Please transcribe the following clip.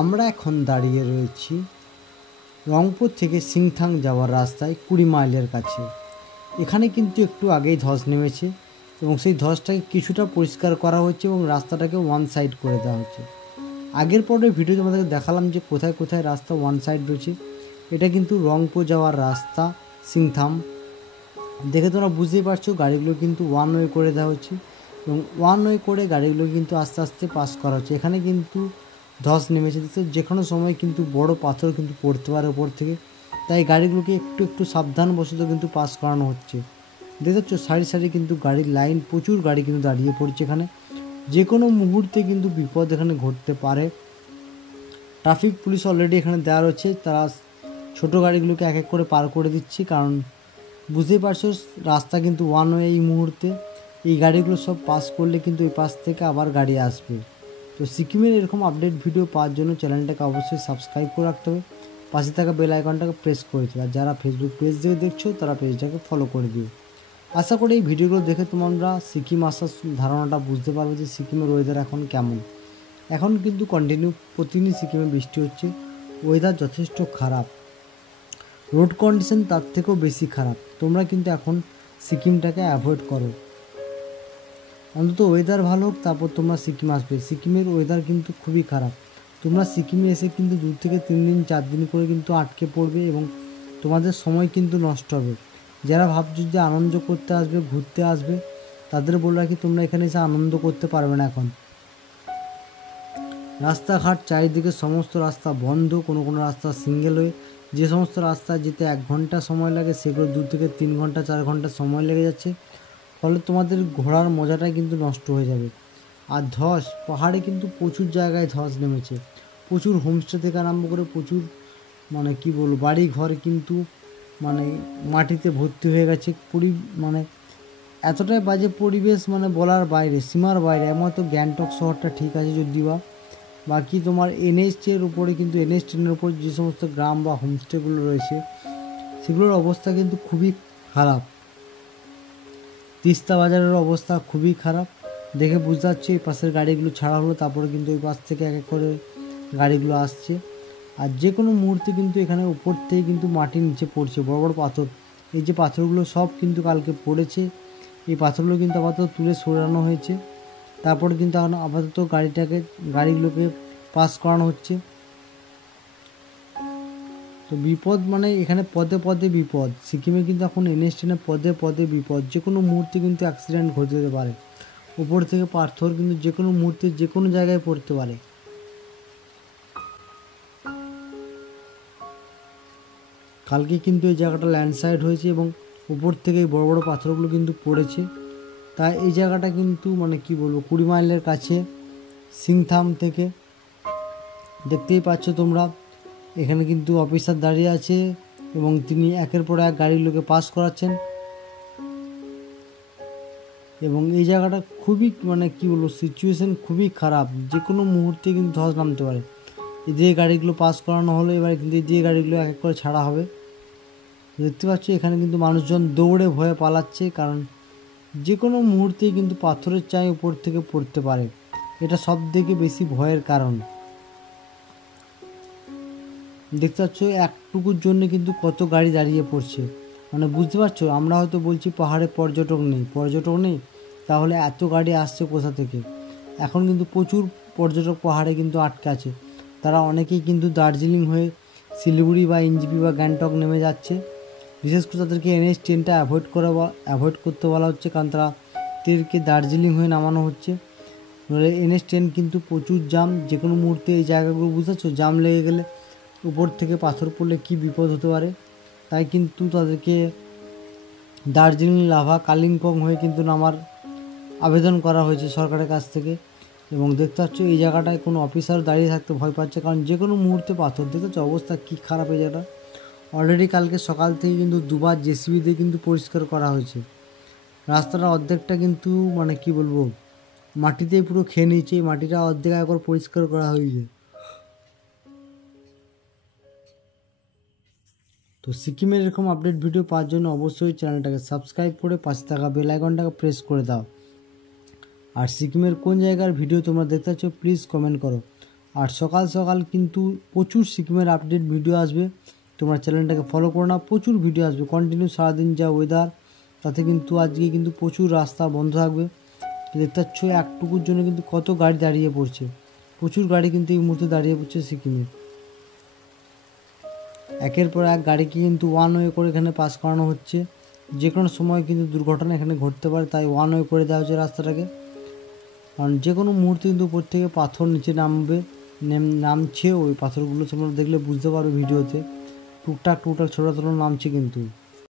আমরা এখন দাঁড়িয়ে রয়েছি রংপুর থেকে সিংথাং যাওয়ার রাস্তায় 20 মাইলের কাছে। এখানে কিন্তু একটু আগেই ধস নেমেছে এবং সেই ধসটাকে কিছুটা পরিষ্কার করা হচ্ছে এবং রাস্তাটাকে ওয়ান সাইড করে দেওয়া হচ্ছে। আগের পরে ভিডিও তোমাদেরকে দেখালাম যে কোথায় কোথায় রাস্তা ওয়ান সাইড রয়েছে। এটা কিন্তু রংপুর যাওয়ার রাস্তা সিংথাম। দেখে তোমরা বুঝতেই পারছো গাড়িগুলো কিন্তু ওয়ান ওয়ে করে দেওয়া হচ্ছে এবং ওয়ান ওয়ে করে গাড়িগুলো কিন্তু আস্তে আস্তে পাস করা হচ্ছে। এখানে কিন্তু ধস নেমেছে, যে কোনো সময় কিন্তু বড় পাথর কিন্তু পড়তে পারে ওপর থেকে, তাই গাড়িগুলোকে একটু একটু সাবধানবশত কিন্তু পাস করানো হচ্ছে। দেখতে পাচ্ছ সারি সারি কিন্তু গাড়ির লাইন, প্রচুর গাড়ি কিন্তু দাঁড়িয়ে পড়ছে। এখানে যে কোনো মুহূর্তে কিন্তু বিপদ এখানে ঘটতে পারে। ট্রাফিক পুলিশ অলরেডি এখানে দেওয়া রয়েছে, তারা ছোটো গাড়িগুলোকে এক এক করে পার করে দিচ্ছে, কারণ বুঝতেই পারছো রাস্তা কিন্তু ওয়ান ওয়ে। এই মুহূর্তে এই গাড়িগুলো সব পাস করলে কিন্তু এই পাশ থেকে আবার গাড়ি আসবে। তো সিকিমের এরকম আপডেট ভিডিও পাওয়ার জন্য চ্যানেলটাকে অবশ্যই সাবস্ক্রাইব করে রাখতে হবে, পাশে থাকা বেল আইকনটাকে প্রেস করে দিও। আর যারা ফেসবুক পেজ থেকে দেখছো তারা পেজটাকে ফলো করে দিও। আশা করি এই ভিডিওগুলো দেখে তোমরা সিকিম আসার ধারণাটা বুঝতে পারবে যে সিকিমের ওয়েদার এখন কেমন। এখন কিন্তু কন্টিনিউ প্রতিদিন সিকিমে বৃষ্টি হচ্ছে, ওয়েদার যথেষ্ট খারাপ, রোড কন্ডিশন তার থেকেও বেশি খারাপ। তোমরা কিন্তু এখন সিকিমটাকে অ্যাভয়েড করো, অন্তত ওয়েদার ভালো হোক তারপর তোমরা সিকিম আসবে। সিকিমের ওয়েদার কিন্তু খুবই খারাপ। তোমরা সিকিমে এসে কিন্তু 2 থেকে 3 দিন 4 দিন করে কিন্তু আটকে পড়বে এবং তোমাদের সময় কিন্তু নষ্ট হবে। যারা ভাবছো যে আনন্দ করতে আসবে, ঘুরতে আসবে, তাদের বলে রাখি তোমরা এখানে এসে আনন্দ করতে পারবে না। এখন রাস্তাঘাট চারিদিকে সমস্ত রাস্তা বন্ধ, কোনো কোনো রাস্তা সিঙ্গেল হয়ে, যে সমস্ত রাস্তা যেতে 1 ঘন্টা সময় লাগে সেগুলো 2 থেকে 3 ঘন্টা 4 ঘন্টা সময় লেগে যাচ্ছে, ফলে তোমাদের ঘোরার মজাটাই কিন্তু নষ্ট হয়ে যাবে। আর ধস পাহাড়ে কিন্তু প্রচুর জায়গায় ধস নেমেছে, প্রচুর হোমস্টে থেকে আরম্ভ করে প্রচুর কি বলবো বাড়ি ঘর কিন্তু মাটিতে ভর্তি হয়ে গেছে। এতটাই বাজে পরিবেশ, বলার বাইরে, সীমার বাইরে। একমাত্র গ্যাংটক শহরটা ঠিক আছে যদি বাকি তোমার NH-এর উপরে কিন্তু NH-10-এর উপর যে সমস্ত গ্রাম বা হোমস্টেগুলো রয়েছে সেগুলোর অবস্থা কিন্তু খুবই খারাপ। তিস্তা বাজারের অবস্থা খুবই খারাপ, দেখে বুঝতে পারছি। এই পাশের গাড়িগুলো ছাড়া হলো, তারপরে কিন্তু ওই পাশ থেকে এক এক করে গাড়িগুলো আসছে। আর যে কোনো মুহূর্তে কিন্তু এখানে উপর থেকে কিন্তু মাটি নিচে পড়ছে, বড় বড় পাথর। এই যে পাথরগুলো সব কিন্তু কালকে পড়েছে, এই পাথরগুলো কিন্তু আপাতত তুলে সরানো হয়েছে। তারপরে কিন্তু এখন আপাতত গাড়িগুলোকে পাস করানো হচ্ছে। তো বিপদ এখানে পদে পদে বিপদ। সিকিমে কিন্তু এখন NH-10-এ পদে পদে বিপদ, যে কোনো মুহূর্তে কিন্তু অ্যাক্সিডেন্ট ঘটে যেতে পারে। উপর থেকে পাথর কিন্তু যে কোনো মুহূর্তে যে কোনো জায়গায় পড়তে পারে। কালকে কিন্তু এই জায়গাটা ল্যান্ডস্লাইড হয়েছে এবং উপর থেকে বড় বড় পাথরগুলো কিন্তু পড়েছে। তাই এই জায়গাটা কিন্তু কি বলবো 20 মাইলের কাছে সিংথাম থেকে। দেখতেই পাচ্ছ তোমরা এখানে কিন্তু অফিসার দাঁড়িয়ে আছে এবং তিনি একের পর এক গাড়িগুলোকে পাস করাচ্ছেন। এবং এই জায়গাটা খুবই কি বলবো সিচুয়েশন খুবই খারাপ, যে কোনো মুহূর্তে কিন্তু ধস নামতে পারে। এই যে গাড়িগুলো পাস করানো হলো, এবার কিন্তু এই যে গাড়িগুলো এক এক করে ছাড়া হবে। দেখতে পাচ্ছ এখানে কিন্তু মানুষজন দৌড়ে ভয়ে পালাচ্ছে, কারণ যে কোনো মুহূর্তেই কিন্তু পাথরের চাই উপর থেকে পড়তে পারে। এটা সব থেকে বেশি ভয়ের কারণ। দেখতে পাচ্ছ একটুকুর জন্য কিন্তু কত গাড়ি দাঁড়িয়ে পড়ছে। বুঝতে পারছো, আমরা হয়তো বলছি পাহাড়ে পর্যটক নেই, তাহলে এত গাড়ি আসছে কোথা থেকে? এখন কিন্তু প্রচুর পর্যটক পাহাড়ে কিন্তু আটকে আছে। তারা অনেকেই কিন্তু দার্জিলিং হয়ে শিলিগুড়ি বা NJP বা গ্যাংটক নেমে যাচ্ছে। বিশেষ করে তাদেরকে NH-10টা অ্যাভয়েড করতে বলা হচ্ছে, কারণ তাদেরকে দার্জিলিং হয়ে নামানো হচ্ছে। নইলে NH-10 কিন্তু প্রচুর জাম, যে কোনো মুহূর্তে এই জায়গাগুলো বুঝতে পারছো জাম লেগে গেলে উপর থেকে পাথর পড়লে কি বিপদ হতে পারে। তাই কিন্তু তাদেরকে দার্জিলিং, লাভা, কালিম্পং হয়ে কিন্তু নামার আবেদন করা হয়েছে সরকারের কাছ থেকে। এবং দেখতে পাচ্ছ এই জায়গাটায় কোনো অফিসার দাঁড়িয়ে থাকতে ভয় পাচ্ছে, কারণ যে কোনো মুহূর্তে পাথর। দেখতে পাচ্ছ অবস্থা কী খারাপ এই জায়গাটা। অলরেডি কালকে সকাল থেকে কিন্তু 2 বার JCB দিয়ে কিন্তু পরিষ্কার করা হয়েছে। রাস্তাটা অর্ধেকটা কিন্তু কি বলবো মাটিতেই পুরো খেয়ে নিয়েছে, এই মাটিটা অর্ধেক একবার পরিষ্কার করা হয়েছে। তো সিকিমের এরকম আপডেট ভিডিও পাওয়ার জন্য অবশ্যই চ্যানেলটাকে সাবস্ক্রাইব করে পাশে থাকা বেল আইকনটাকে প্রেস করে দাও। আর সিকিমের কোন জায়গার ভিডিও তোমরা দেখতে চাচ্ছ প্লিজ কমেন্ট করো। আর সকাল সকাল কিন্তু প্রচুর সিকিমের আপডেট ভিডিও আসবে, তোমরা চ্যানেলটাকে ফলো করো না, প্রচুর ভিডিও আসবে কন্টিনিউ। সারাদিন যা ওয়েদার তাতে কিন্তু আজকে কিন্তু প্রচুর রাস্তা বন্ধ থাকবে। দেখতে পাচ্ছ একটুকুর জন্য কিন্তু কত গাড়ি দাঁড়িয়ে পড়ছে, প্রচুর গাড়ি কিন্তু এই মুহূর্তে দাঁড়িয়ে পড়ছে সিকিমে। একের পর এক গাড়িকে কিন্তু ওয়ান ওয়ে করে এখানে পাস করানো হচ্ছে, যে কোনো সময় কিন্তু দুর্ঘটনা এখানে ঘটতে পারে, তাই ওয়ান ওয়ে করে দেওয়া হচ্ছে রাস্তাটাকে। কারণ যে কোনো মুহূর্তে কিন্তু উপর থেকে পাথর নিচে নামছে, ওই পাথরগুলো তোমরা দেখলে বুঝতে পারো ভিডিওতে, টুকটাক ছোটো ছোটো নামছে কিন্তু।